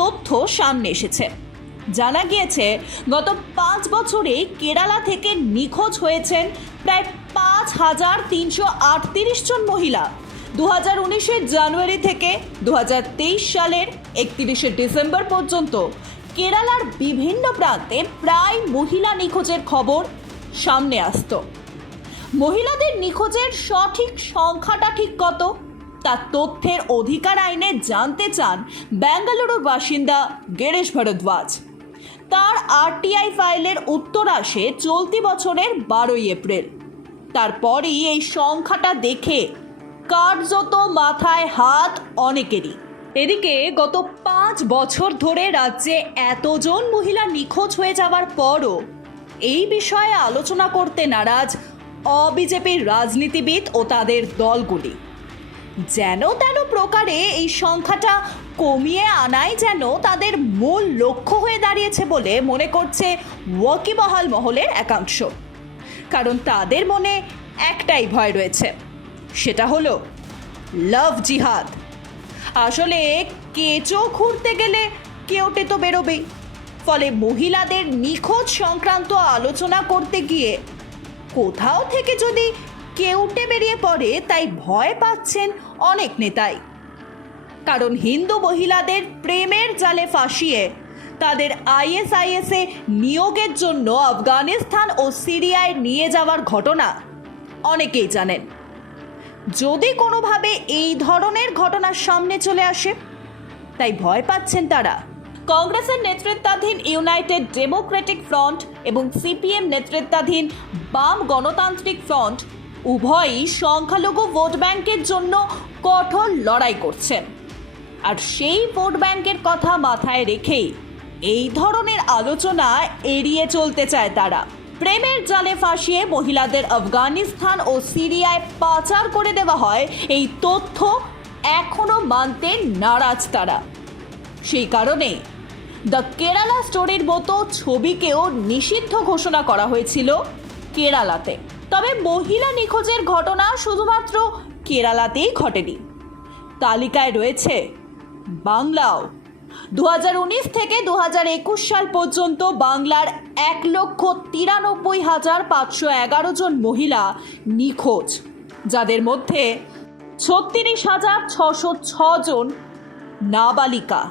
তথ্য সামনে এসেছে। জানা গিয়েছে গত 5 বছরে কেরালা থেকে নিখোঁজ হয়েছেন প্রায় 5,338 জন মহিলা। 2019 জানুয়ারি থেকে 2023 সালের 31 ডিসেম্বর পর্যন্ত কেরালার বিভিন্ন প্রান্তে প্রায় মহিলা নিখোঁজের খবর সামনে আসতো। মহিলাদের নিখোঁজের সঠিক সংখ্যাটা ঠিক কত তা তথ্যের অধিকার আইনে জানতে চান বেঙ্গালুরুর বাসিন্দা গিরিশ ভারদ্বাজ। তার আরটিআই ফাইলের উত্তর আসে চলতি বছরের 12 এপ্রিল। তারপরই এই সংখ্যাটা দেখে কার্যত মাথায় হাত অনেকেরই। এদিকে গত 5 বছর ধরে রাজ্যে এতজন মহিলা নিখোঁজ হয়ে যাওয়ার পরও এই বিষয়ে আলোচনা করতে নারাজ অবিজেপির রাজনীতিবিদ ও তাদের দলগুলি। যেন তেন প্রকারে এই সংখ্যাটা কমিয়ে আনাই যেন তাদের মূল লক্ষ্য হয়ে দাঁড়িয়েছে বলে মনে করছে ওয়াকিবহাল মহলের একাংশ। কারণ তাদের মনে একটাই ভয় রয়েছে, সেটা হলো লাভ জিহাদ। আসলে কেঁচো খুঁড়তে গেলে কেউটে তো বেরোবেই। ফলে মহিলাদের নিখোঁজ সংক্রান্ত আলোচনা করতে গিয়ে কোথাও থেকে যদি কেউটে বেরিয়ে পড়ে তাই ভয় পাচ্ছেন অনেক নেতাই। কারণ হিন্দু মহিলাদের প্রেমের জালে ফাঁসিয়ে তাদের আইএসআইএসে নিয়োগের জন্য আফগানিস্তান ও সিরিয়ায় নিয়ে যাওয়ার ঘটনা অনেকেই জানেন। যদি কোনোভাবে এই ধরনের ঘটনার সামনে চলে আসে তাই ভয় পাচ্ছেন তারা। কংগ্রেসের নেতৃত্বাধীন ইউনাইটেড ডেমোক্রেটিক ফ্রন্ট এবং সিপিএম নেতৃত্বাধীন বাম গণতান্ত্রিক ফ্রন্ট উভয়ই সংখ্যালঘু ভোট ব্যাংকের জন্য কঠোর লড়াই করছেন। আর সেই ভোট ব্যাংকের কথা মাথায় রেখেই এই ধরনের আলোচনা এড়িয়ে চলতে চায় তারা। প্রেমের জালে ফাঁসিয়ে মহিলাদের আফগানিস্তান ও সিরিয়ায় পাচার করে দেওয়া হয়, এই তথ্য এখনো মানতে নারাজ তারা। সেই কারণে দ্য কেরালা স্টোরির মতো ছবিকেও নিষিদ্ধ ঘোষণা করা হয়েছিল কেরালাতে। তবে মহিলা নিখোঁজের ঘটনা শুধুমাত্র কেরালাতেই ঘটেনি, তালিকায় রয়েছে বাংলাও। 2019 থেকে 2021 সাল পর্যন্ত বাংলার 1,93,511 জন মহিলা নিখোঁজ, যাদের মধ্যে 36,606 জন নাবালিকা।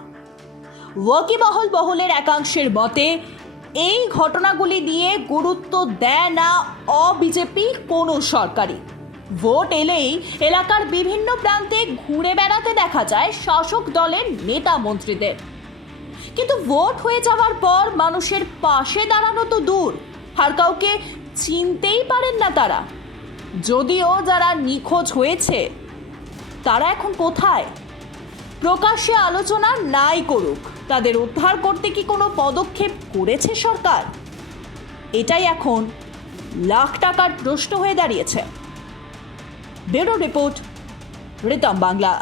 ওয়াকিবহাল মহলের একাংশের মতে এই ঘটনাগুলি নিয়ে গুরুত্ব দেয় না অবিজেপি কোনো সরকারই। ভোট এলেই এলাকার বিভিন্ন প্রান্তে ঘুরে বেড়াতে দেখা যায় শাসক দলের নেতা মন্ত্রীদের, কিন্তু ভোট হয়ে যাওয়ার পর মানুষের পাশে দাঁড়ানো তো দূর, আর কাউকে চিনতেই পারেন না তারা। যদিও যারা নিখোঁজ হয়েছে তারা এখন কোথায় প্রকাশ্যে আলোচনা নাই করুক, তাদের উদ্ধার করতে কি কোনো পদক্ষেপ করেছে সরকার? এটাই এখন লাখ টাকার প্রশ্ন হয়ে দাঁড়িয়েছে। Bureau report, Ritam Bangla.